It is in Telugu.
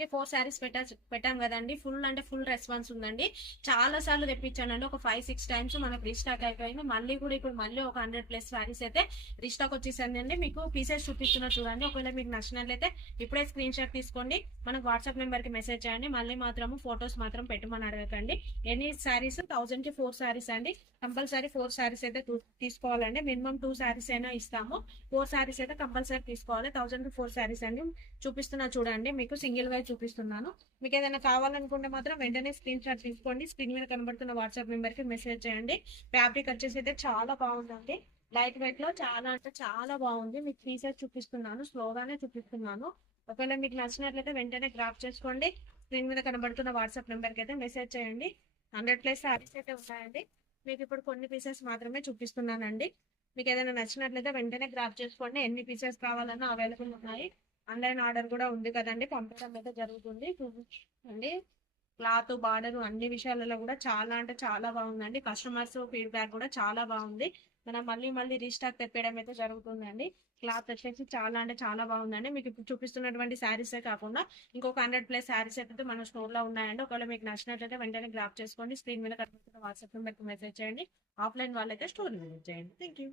కి 4 శారీస్ పెట్టాం కదండి. ఫుల్ అంటే ఫుల్ రెస్పాన్స్ ఉందండి. చాలా సార్లు తెప్పించానండి. ఒక 5-6 టైమ్స్ మనకు రీస్టాక్ అయిపోయింది. మళ్ళీ కూడా ఇప్పుడు మళ్ళీ ఒక 100+ శారీస్ అయితే రీస్టాక్ వచ్చేసిందండి. మీకు పీసెస్ చూపిస్తున్నా చూడండి. ఒకవేళ మీకు నచ్చినట్లయితే ఇప్పుడే స్క్రీన్ షాట్ తీసుకోండి. మనకు వాట్సాప్ నెంబర్ కి మెసేజ్ చేయండి. మళ్ళీ మాత్రం ఫొటోస్ మాత్రం పెట్టమని అడగకండి. ఎన్ని శారీస్ 1000 కి 4 శారీస్ అండి. కంపల్సరీ 4 శారీస్ అయితే తీసుకోవాలండి. మినిమం 2 శారీస్ అయినా ఇస్తాము. 4 శారీస్ అయితే కంపల్సరీ తీసుకోవాలి. 1000 కి 4 శారీస్ అండి. చూపిస్తున్నా చూడండి. మీకు సింగిల్ గా చూపిస్తున్నాను. మీకు ఏదైనా కావాలనుకుంటే మాత్రం వెంటనే స్క్రీన్ షాట్ తీసుకోండి. స్క్రీన్ మీద కనబడుతున్న వాట్సాప్ నెంబర్ కి మెసేజ్ చేయండి. ఫ్యాబ్రిక్ వచ్చేసి అయితే చాలా బాగుందండి. లైట్ వెయిట్ లో చాలా అంటే చాలా బాగుంది. మీకు పీసెస్ చూపిస్తున్నాను. స్లోగానే చూపిస్తున్నాను. ఒకవేళ మీకు నచ్చినట్లయితే వెంటనే గ్రాప్ చేసుకోండి. స్క్రీన్ మీద కనబడుతున్న వాట్సాప్ నెంబర్ కి అయితే మెసేజ్ చేయండి. 100+ శారీస్ అయితే ఉన్నాయండి. మీకు ఇప్పుడు కొన్ని పీసెస్ మాత్రమే చూపిస్తున్నానండి. మీకు ఏదైనా నచ్చినట్లయితే వెంటనే గ్రాప్ చేసుకోండి. ఎన్ని పీసెస్ కావాలన్నా అవైలబుల్ ఉన్నాయి. ఆన్లైన్ ఆర్డర్ కూడా ఉంది కదండి, పంపడం అయితే జరుగుతుంది. అండి క్లాత్ బార్డర్ అన్ని విషయాలలో కూడా చాలా అంటే చాలా బాగుందండి. కస్టమర్స్ ఫీడ్బ్యాక్ కూడా చాలా బాగుంది. మనం మళ్ళీ మళ్ళీ రీస్టాక్ తెప్పేయడం అయితే జరుగుతుందండి. క్లాత్ వచ్చేసి చాలా అంటే చాలా బాగుందండి. మీకు ఇప్పుడు చూపిస్తున్నటువంటి శారీసే కాకుండా ఇంకొక 100+ శారీస్ అయితే మన స్టోర్ లో ఉన్నాయండి. ఒకవేళ మీకు నచ్చినట్లయితే వెంటనే గ్రాప్ చేసుకోండి. స్క్రీన్ మీద కనిపిస్తున్న వాట్సాప్ నెంబర్కి మెసేజ్ చేయండి. ఆఫ్లైన్ వాళ్ళైతే స్టోర్ విజిట్ చేయండి. Thank you.